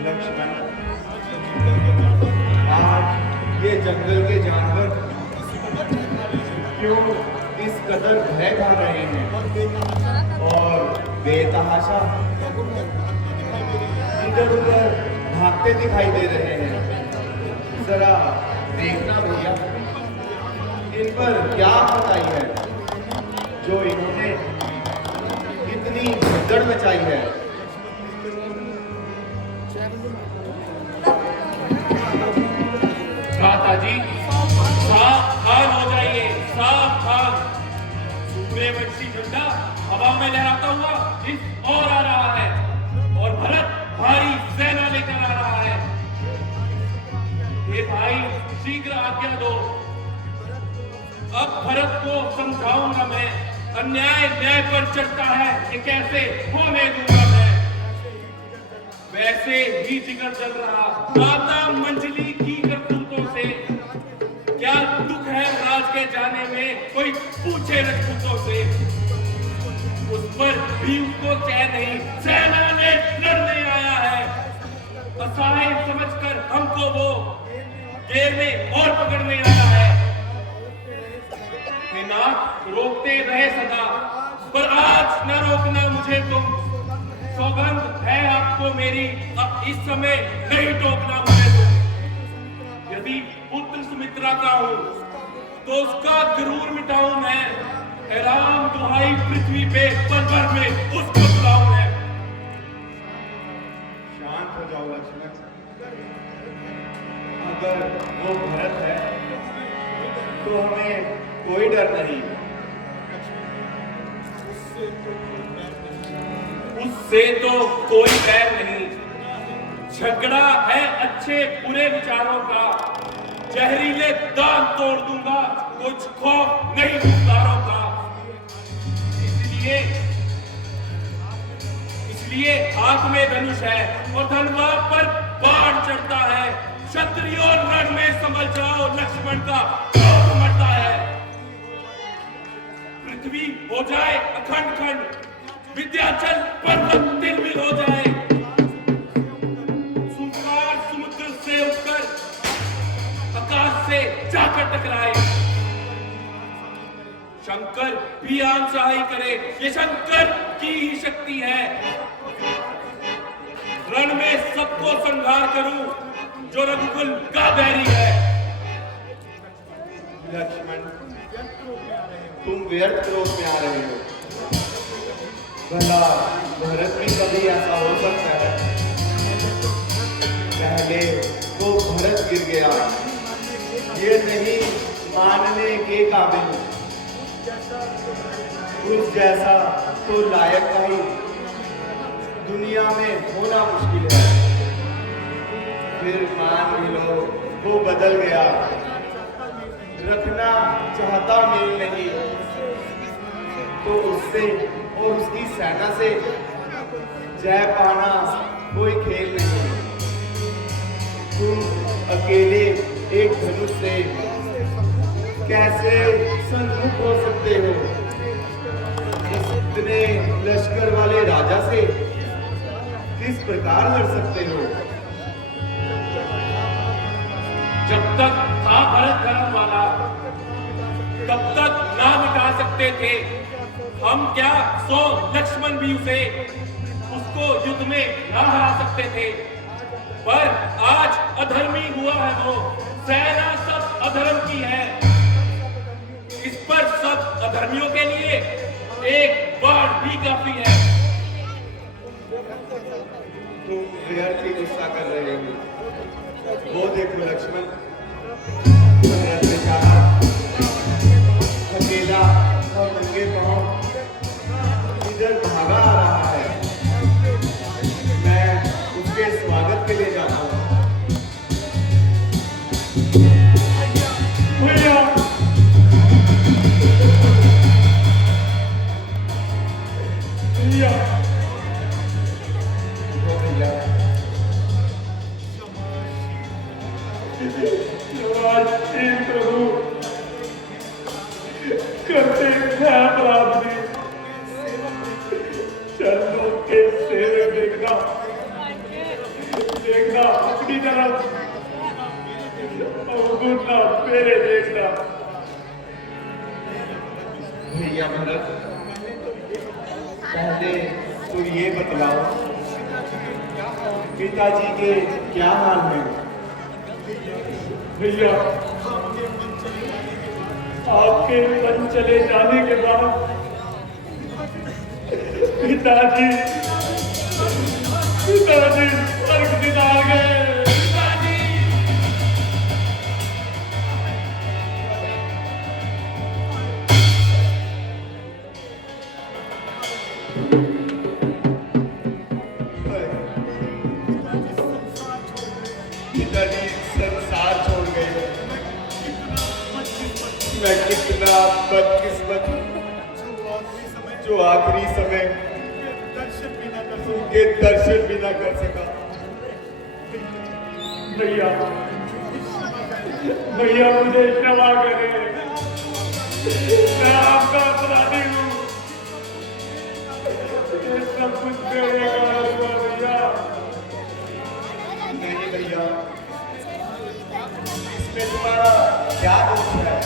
लक्ष्मण, आज ये जंगल के जानवर क्यों इस कदर भय खा रहे हैं और बेतहाशा इधर उधर भागते दिखाई दे रहे हैं? जरा देखना भैया, इन पर क्या बताई है जो इन्होंने इतनी भगदड़ मचाई है। भ्राता जी, सावधान हो जाइए, सावधान। सूर्यवंशी झंडा हवा में लहराता हुआ इस ओर आ रहा है और भरत भारी सेना लेकर आ रहा है। हे भाई, शीघ्र आज्ञा दो। अब भरत को समझाऊंगा मैं, अन्याय न्याय पर चढ़ता है ये कैसे होने दूंगा मैं। वैसे ही जिगर जल रहा माता मंजली की करतूतों से, क्या दुख है राज के जाने में, कोई पूछे रजपूतों से। उस पर भी उसको चैन नहीं, सेना ने लड़ने आया है। असहाय समझकर हमको वो घेरने और पकड़ने आया है। हे नाथ, रोकते रहे सदा, पर आज न रोकना मुझे तुम। सौगंध है आपको मेरी, अब इस समय नहीं टोकना मुझे तुम। यदि पुत्र सुमित्रा का हूं तो उसका गरूर मिटाऊं मैं। हे राम, दुहाई पृथ्वी पे पल भर में उसको बुलाऊं मैं। शांत हो जाओ लक्ष्मण, अगर वो भरत है तो हमें कोई डर नहीं। उससे तो कोई बैर नहीं। झगड़ा है अच्छे बुरे विचारों का, जहरीले दांत तोड़ दूंगा, कुछ खौफ नहीं दुश्मनों का। इसलिए हाथ में धनुष है और धनवा पर बाण चढ़ता है। क्षत्रियों रण में समझ जाओ, लक्ष्मण का क्रोध मरता है। पृथ्वी हो जाए अखंड खंड, विंध्याचल पर्वत तिलमिल हो जाए। सुनकार समुद्र से उठकर आकाश से जाकर टकराए। शंकर भी आम सहाय करे, ये शंकर की ही शक्ति है। रण में सबको संहार करूं जो रघुकुल का बैरी है। लक्ष्मण, तुम व्यर्थ क्रोध में आ रहे हो। भला भरत भी कभी ऐसा हो सकता है? पहले वो भरत गिर गया, ये नहीं मानने के काबिल। उस जैसा तो लायक नहीं दुनिया में होना मुश्किल है। फिर मान भी लो वो बदल गया, रखना चाहता मेल नहीं, तो उससे और उसकी सेना से जय पाना कोई खेल नहीं। तुम अकेले एक धनुष से कैसे सन्मुख हो सकते हो? इतने लश्कर वाले राजा से किस प्रकार लड़ सकते हो? जब तक था भरत धर्म वाला तब तक ना मिटा सकते थे हम। क्या 100 लक्ष्मण भी उसको युद्ध में ना हरा सकते थे। पर आज अधर्मी हुआ है वो, सेना सब अधर्म की है। इस पर सब अधर्मियों के लिए एक बाण भी काफी है। तुम व्यर्थ ही गुस्सा कर रहे हो। वो देखो लक्ष्मण, भरत बेचारा अकेला और नंगे पांव इधर भागा आ रहा है। मैं उसके स्वागत के लिए जाता हूँ। भैया, भैया, प्रभु करते हैं अपराध में, चरणों के सेवक देखना देखना अपनी तरफ और घूमना मेरे देखना। भैया भरत, पहले तो ये बतलाओ पिताजी के क्या हाल है? भैया आपके मन चले जाने के बाद पिताजी पिताजी स्वर्ग सिधार गए। पिताजी संसार छोड़ गए। मैं कितना बदकिस्मत जो आखिरी समय उनके दर्शन भी ना कर सका। भैया भैया मुझे क्षमा करें, मैं आपका अपराधी हूँ। ये सब कुछ मेरे कारण हुआ भैया। नहीं भैया, इसमें तुम्हारा क्या दोष है?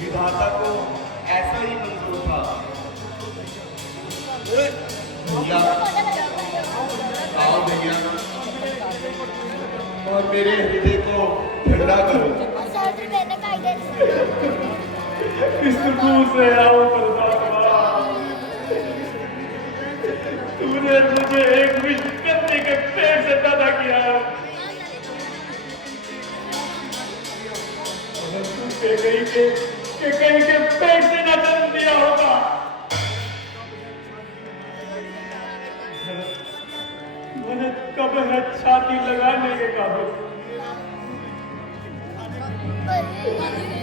विधाता को ऐसा ही मंजूर था। भैया आओ भैया, और मेरे हृदय को ठंडा करो। इस सुकून से आओ परमात्मा, तूने मुझे एक विष्णु के पेट से पैदा किया है। कहीं के पेट से न जन्म दिया होगा। मैंने कब है छाती लगाने के काबिल,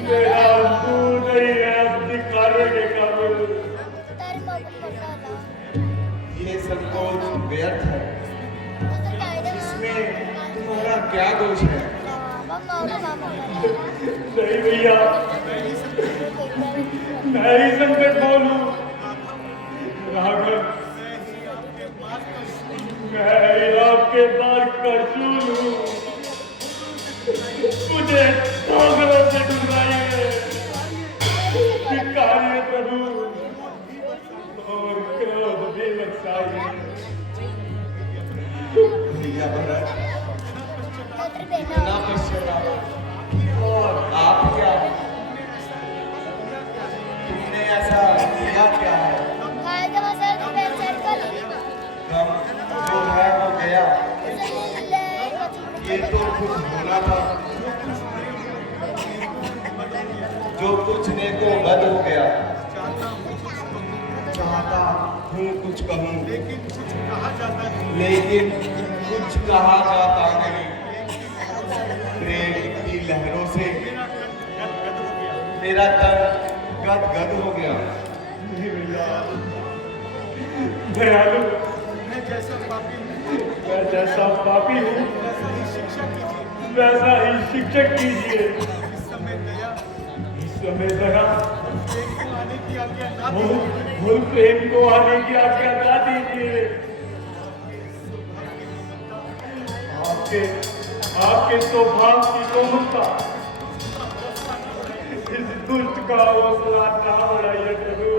मेरा मुंह नहीं है अब दिखाने के काबिल। ये संकोच व्यर्थ है। इसमें तुम्हारा क्या दोष है? नहीं भैया, मैं ही संकट बोलूं। राघव, मैं ही आपके द्वार का चूल हूं। मुझे पागलों से डुबराइए, भिखारिए प्रभु, और क्रोध भी बरसाइए। भैया भरत, इतना पश्चाताप और आप क्या? तुमने ऐसा किया क्या है? गम जो है वो गया, ये तो कुछ होना था। जो कुछ ने को बद हो गया। चाहता हूँ कुछ कहूँ, लेकिन कुछ कहा जाता नहीं। प्रेम की लहरों से मेरा तन गदगद हो गया। दयालु, मैं जैसा पापी हूँ वैसा ही शिक्षक कीजिए। इस समय दया मूल प्रेम को आने की आज्ञा ना दीजिए। आपके स्वभाव की कोमलता इस दुष्ट का हौसला ना बढ़ाइए प्रभु।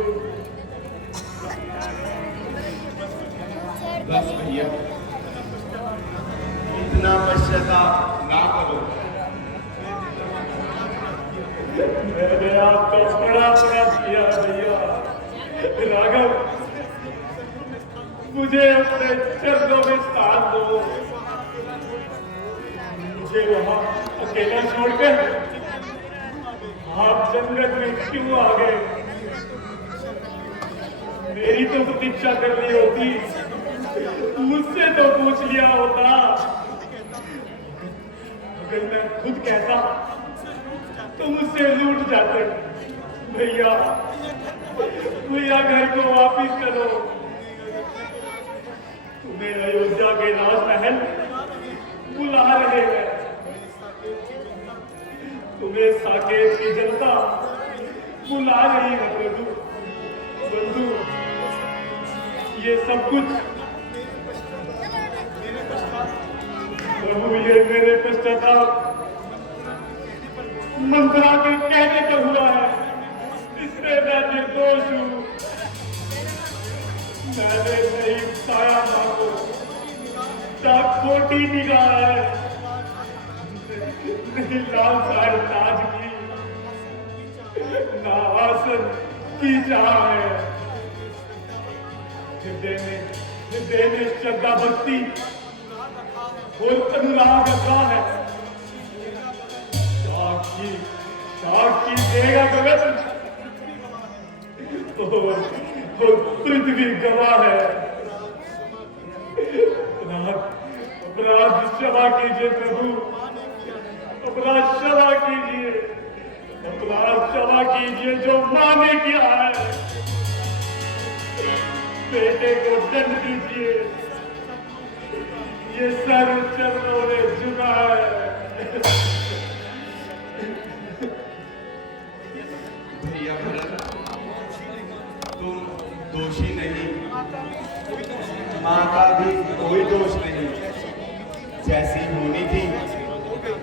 बस भैया, इतना पश्चाताप ना करो। मैंने आपका बड़ा अपराध किया भैया। राघव, मुझे अपने चरणों में स्थान दो। मुझे वहां अकेला छोड़कर आप जंगल में क्यों आ गए? मेरी तो प्रतीक्षा करनी होती, मुझसे तो पूछ लिया होता। अगर मैं खुद कहता तो मुझसे लूट जाते। भैया भैया, घर को वापिस करो। तुम्हें अयोध्या के राजमहल बुला रहे हैं। तुम्हें साकेत की जनता बुला रही है प्रभु। बंधु, ये सब कुछ प्रभु ये मेरे पश्चाताप मंत्रा के कहने पर हुआ है, इसमें मैं निर्दोष हूँ। मैंने नहीं बताया था को खोटी निगाह है, नहीं लाल साड़ ताज की, ना आसन की चाह है। हृदय में श्रद्धा भक्ति और अनुराग रखा है। साक्षी देगा गगन और पृथ्वी गवाह है। अपराध क्षमा कीजिए प्रभु, अपराध क्षमा कीजिए, अपराध क्षमा कीजिए जो मां ने किया है। बेटे को दंड दीजिए, ये सर चरणों ने झुका है। भैया भरत, तुम दोषी नहीं, माँ का भी कोई दोष नहीं। जैसी होनी थी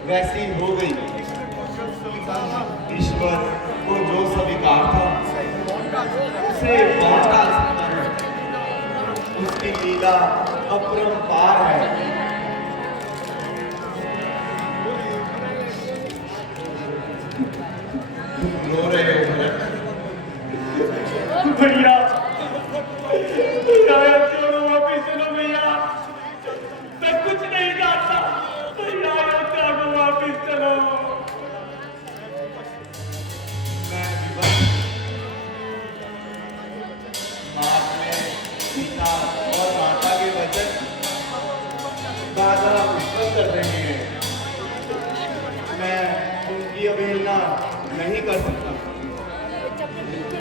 वैसी हो गई। ईश्वर को जो स्वीकार था उसे कौन टाल सकता है? उसकी लीला अपरंपार है। रो रहे हो भरत? भैया भैया छोड़ो, वापिस चलो भैया, मैं कुछ नहीं जानता। भैया छोड़ो, वापिस चलो। मैं विवश बात में पिता और माता के वचन बाधा उत्पन्न कर रहे हैं। मैं उनकी अवहेलना नहीं कर सकता।